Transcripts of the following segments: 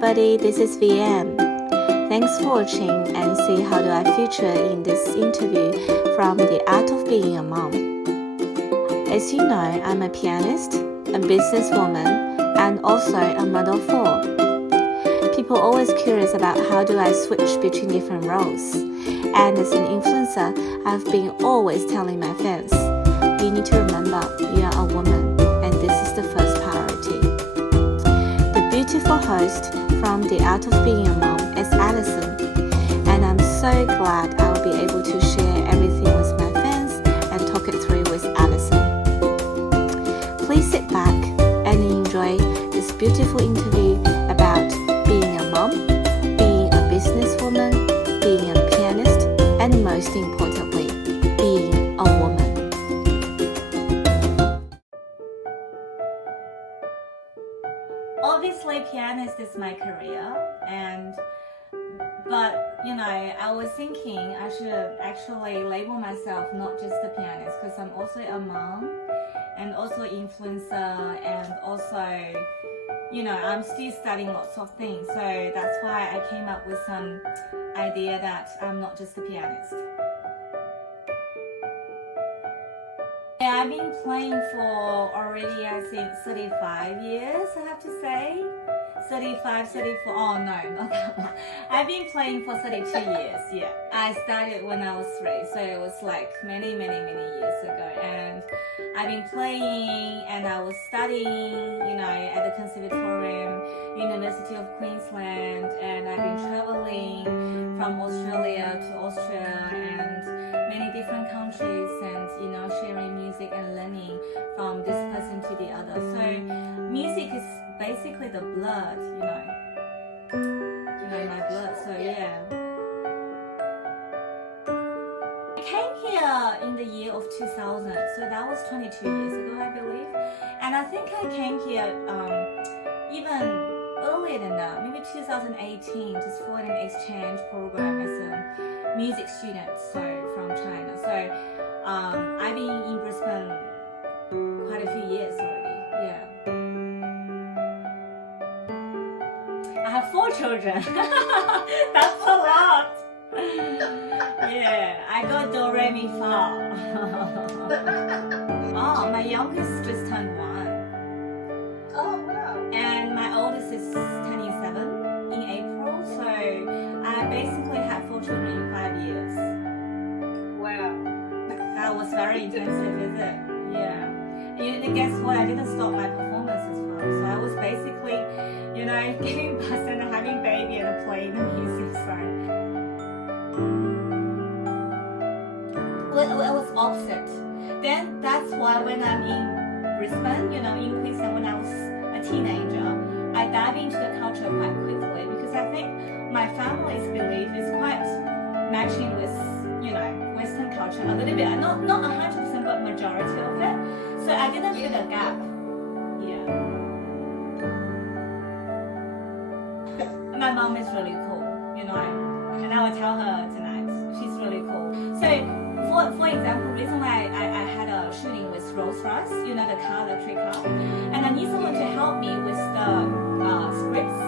everybody, this is VM. Thanks for watching and see how do I feature in this interview from the art of being a mom. As you know, I'm a pianist, a businesswoman, and also a mother of 4. People are always curious about how do I switch between different roles. And as an influencer, I've been always telling my fans, you need to remember you are a woman and this is the first priority. The beautiful host from The Art of Being a Mom is Alison, and I'm so glad I'll be able to share everything with my fans and talk it through with Alison. Please sit back and enjoy this beautiful interview about being a mom, being a businesswoman, being a pianist, and most importantly, being a woman. Obviously, pianist is my career, but you know, I was thinking I should actually label myself not just a pianist, because I'm also a mom and also influencer, and also, you know, I'm still studying lots of things. So that's why I came up with some idea that I'm not just a pianist. Yeah, I've been playing for already, I think, 35 years, I have to say. 34, oh no, not that one. I've been playing for 32 years, yeah. I started when I was 3, so it was like many years ago. And I've been playing and I was studying, you know, at the Conservatorium, University of Queensland, and I've been traveling from Australia to Austria and many different countries, and you know, sharing music and learning from this person to the other. So music is basically the blood, you know, my blood. So yeah, I came here in the year of 2000, so that was 22 years ago, I believe. And I think I came here even earlier than that, maybe 2018, just for an exchange program as a music student, so from China. So I've been in Brisbane quite a few years already, yeah. I have 4 children. That's a lot. Yeah, I got do, re, mi, fa. Oh, my youngest just turned 1. Oh, wow. And my oldest is turning 7 in April. So I basically had 4 children in 5 years. Wow. That was very intensive, is it? Yeah. And guess what? I didn't stop my performance as well. So I was basically, you know, giving birth and having baby and playing the music. So well, it was opposite. Then that's why when I'm in Brisbane, you know, in Queensland, when I was a teenager, I dive into the culture quite quickly, because I think my family's belief is quite matching with, you know, Western culture a little bit. Not 100%, but majority of it. So I didn't feel the gap. Yeah. My mom is really cool, you know, and I will tell her tonight. She's really cool. So for example, recently I had a shooting with Rolls-Royce, you know, the car, electric car, and I need someone to help me with the scripts,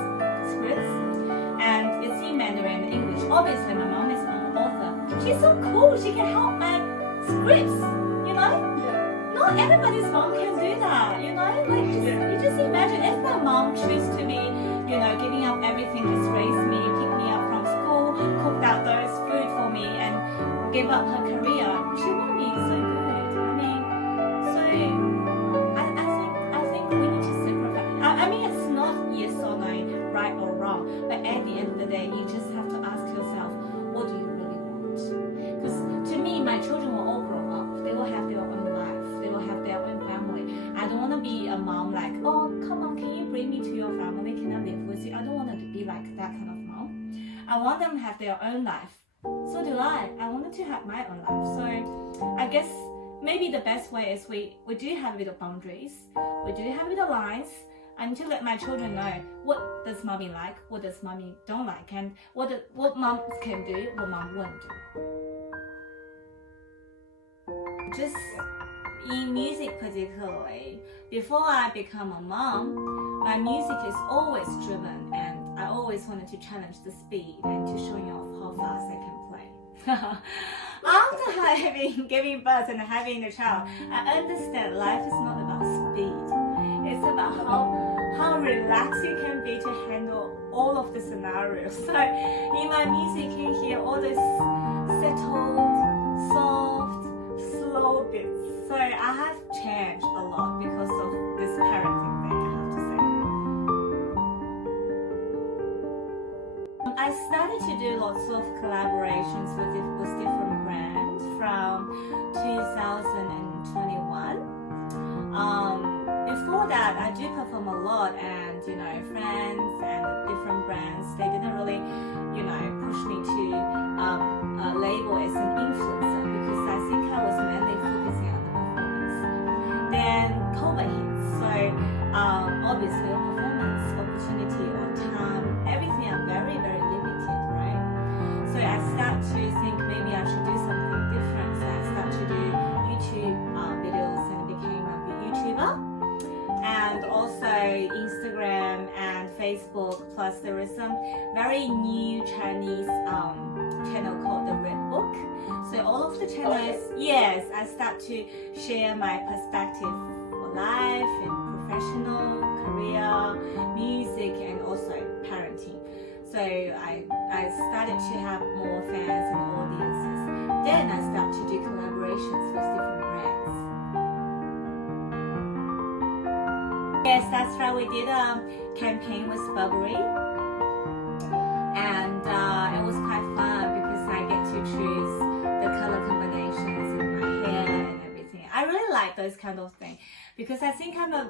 and it's in Mandarin and English. Obviously, my mom is an author. She's so cool. She can help my scripts, you know. Not everybody's mom can do that, you know. Like, you just imagine if my mom chose to be, you know, giving up everything, just raise me, pick me up from school, cooked out those food for me, and give up her career, she wouldn't be so good. I mean, so I think we need to sacrifice. I mean, it's not yes or no, right or wrong, but at the end of the day, you just have to ask yourself, what do you really want? Because to me, my children will all grow up. They will have their own life. They will have their own family. I don't want to be a mom like, oh, come on, can you bring me to your family? Can I live with you? I don't want to be like that kind of mom. I want them to have their own life. So do I. I wanted to have my own life. So I guess maybe the best way is we do have a bit of boundaries. We do have a bit of lines. I need to let my children know what does mommy like, what does mommy don't like, and what mom can do, what mom won't do. Just in music particularly, before I become a mom, my music is always driven, and I always wanted to challenge the speed and to show you off how fast I can play. After giving birth and having a child, I understand life is not about speed. It's about how relaxed you can be to handle all of the scenarios. So in my music, you can hear all those settled, soft, slow bits. So I have changed a lot because of this parenting thing, I have to say. I started to do lots of collaborations with different brands from 2021. Before that, I do perform a lot, and friends and different brands, they didn't really, push me to label as an influencer, because I think I was mainly focusing on the performance. Then COVID hit, so obviously your performance opportunity or time, everything are very, very limited, right? So I start to think maybe I should do something different. So I start to do YouTube videos and became a YouTuber. And also Instagram and Facebook, plus there is some very new Chinese channel called the Red Book. So all of the channels, yes, I start to share my perspective for life and professional, career, music, and also parenting. So I started to have more fans and audiences. Then I start to do collaborations with different brands. Yes, that's right. We did a campaign with Burberry, and it was quite fun because I get to choose the color combinations in my hair and everything. I really like those kind of things because I think I'm a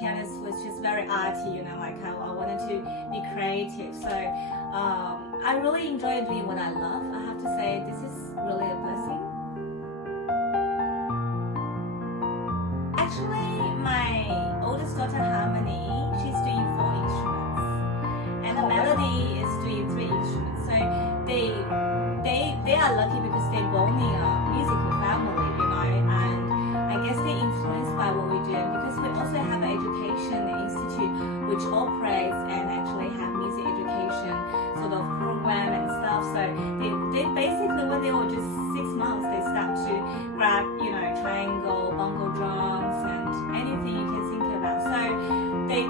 pianist which is very arty, like I wanted to be creative. So I really enjoy doing what I love. I have to say this is really a blessing. Actually, my oldest daughter Harmony, she's doing 4 instruments, and the Melody is doing 3 instruments. So they are lucky because they're born in a musical family, and I guess they're influenced by what we do. And because we also have an education institute which operates and actually have music education sort of program and stuff. So they basically, when they were just 6 months, they start to grab triangle, bongo drums, and anything you can think about. So they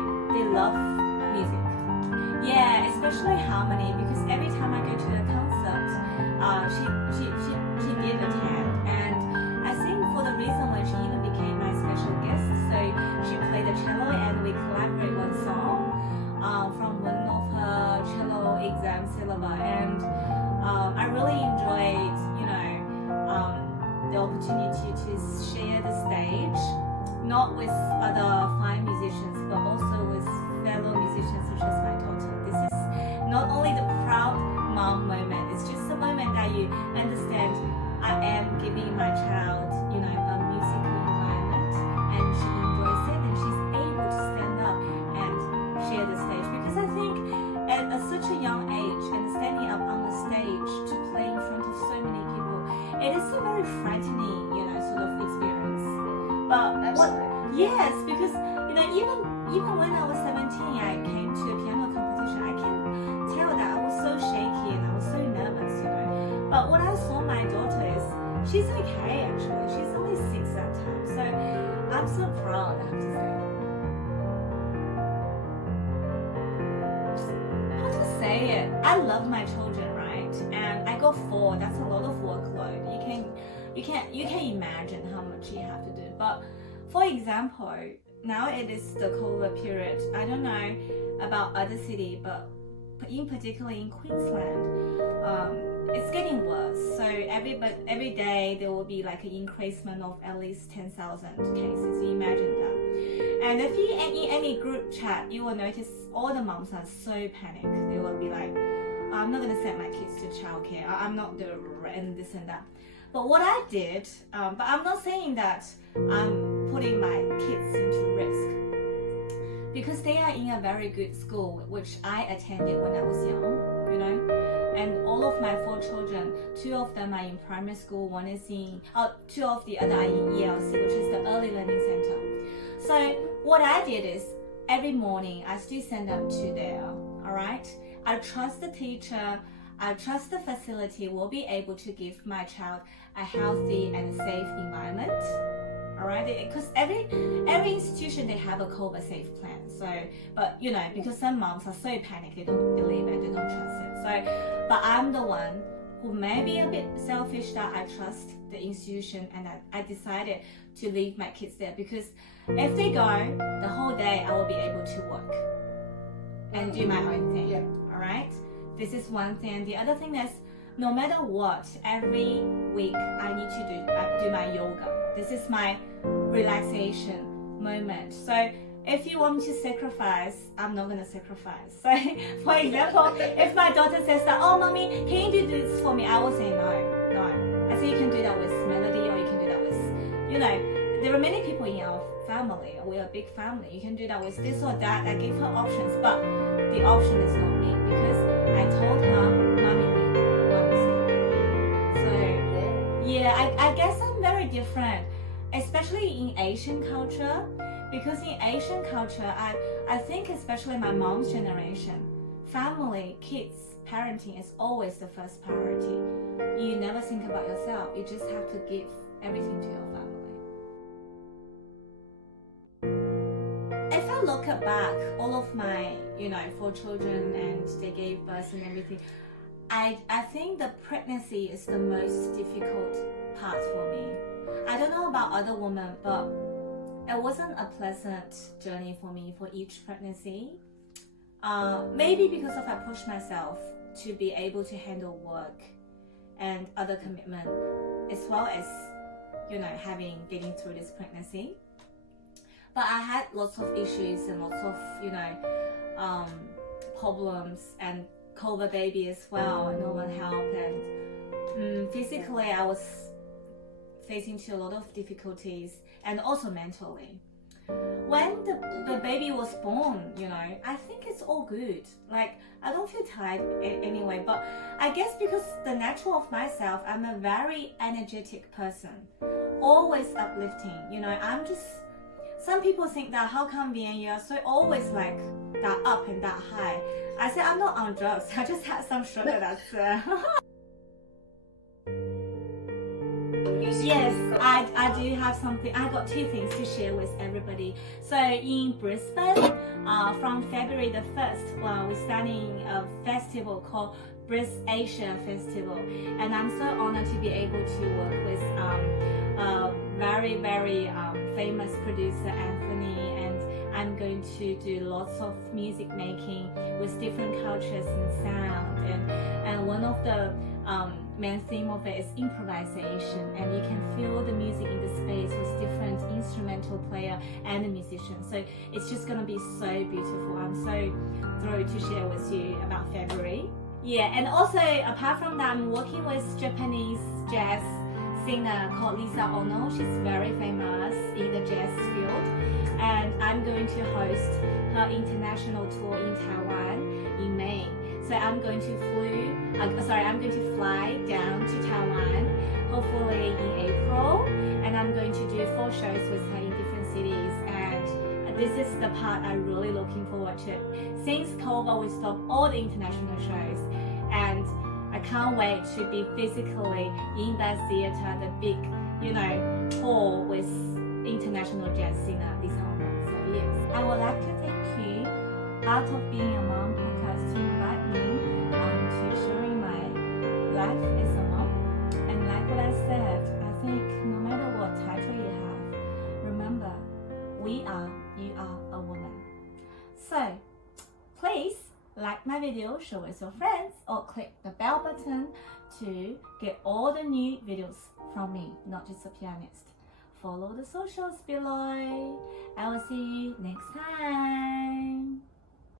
love music. Yeah, especially Harmony, because every time I go to a concert, she did attend, and I think for the reason why she even became my special guest. So she played the cello, and we collaborate one song from one of her cello exam syllabus, and I really enjoyed the opportunity to share the stage, not with other fine musicians, but also with fellow musicians such as my daughter. This is not only the proud mom moment, it's just a moment that you understand I am giving my child, a musical environment, and she enjoys it, and she's able to stand up and share the stage. Because I think at such a young age, and standing up on the stage to play in front of so many people, it is a very frightening, sort of experience. But yes, because even when I was 17, I came to a piano competition. I can tell that I was so shaky and I was so nervous, But what I saw my daughter is she's okay actually. She's only 6 that time, so I'm so proud, I have to say. How to say it? I love my children, right? And I got 4. That's a lot of workload. You can imagine how much you have to do. But for example, now it is the COVID period. I don't know about other cities, but in particular in Queensland, it's getting worse. So every day there will be like an increasement of at least 10,000 cases. You imagine that. And if you in any group chat, you will notice all the moms are so panicked. They will be like, I'm not gonna send my kids to childcare. I'm not doing and this and that. But what I did, but I'm not saying that I'm putting my kids into risk, because they are in a very good school, which I attended when I was young, and all of my 4 children, 2 of them are in primary school, 1 is in, 2 of the other are in ELC, which is the Early Learning Center. So what I did is, every morning I still send them to their all right? I trust the teacher, I trust the facility will be able to give my child a healthy and safe environment, all right? Because every institution, they have a COVID safe plan. So, but you know, because some moms are so panicked, they don't believe it, they don't trust it. So, but I'm the one who may be a bit selfish that I trust the institution, and I decided to leave my kids there, because if they go the whole day, I will be able to work and do my own thing. Yeah. All right, this is one thing. The other thing is, no matter what, every week I need to do my yoga. This is my relaxation moment. So if you want me to sacrifice, I'm not gonna sacrifice. So for example, if my daughter says that, oh mommy, can you do this for me? I will say no. I say you can do that with Melody, or you can do that with, you know, there are many people in our family. We're a big family. You can do that with this or that. I give her options, but the option is not me, because I told her, mommy needs. So yeah, I guess I'm very different, especially in Asian culture. Because in Asian culture, I think especially my mom's generation, family, kids, parenting is always the first priority. You never think about yourself. You just have to give everything to your family. If I look back, all of my, 4 children, and they gave birth and everything, I think the pregnancy is the most difficult part for me. I don't know about other women, but it wasn't a pleasant journey for me for each pregnancy. Maybe because I pushed myself to be able to handle work and other commitment, as well as, getting through this pregnancy. But I had lots of issues and lots of, problems, and COVID baby as well, and no one helped. And physically, I was facing to a lot of difficulties, and also mentally. When the baby was born, I think it's all good. Like, I don't feel tired anyway, but I guess because the nature of myself, I'm a very energetic person, always uplifting. I'm just, some people think that how come Vian, you're so always like that up and that high. I said I'm not on drugs, I just had some sugar, that's Yes, I do have something. I got 2 things to share with everybody. So in Brisbane, from February the 1st, we're starting a festival called Bris Asia Festival, and I'm so honored to be able to work with a very, very famous producer, Anthony, and I'm going to do lots of music making with different cultures and sound, and one of the main theme of it is improvisation, and you can feel the music in the space with different instrumental player and the musician. So it's just gonna be so beautiful. I'm so thrilled to share with you about February. Yeah, and also apart from that, I'm working with Japanese jazz singer called Lisa Ono. She's very famous in the jazz field, and I'm going to host her international tour in Taiwan in May. So I'm going to fly down to Taiwan, hopefully in April, and I'm going to do 4 shows with her in different cities, and this is the part I'm really looking forward to. Since COVID, we stopped all the international shows, and I can't wait to be physically in that theater, the big, hall with international jazz singer Lisa Ono. So yes, I would like to thank you, Art of Being a Mom podcast, to invite me to sharing my life as a mom. And like what I said, I think no matter what title you have, remember, you are a woman. So please like my video, share with your friends, or click the bell button to get all the new videos from me, not just a pianist. Follow the socials below. I will see you next time.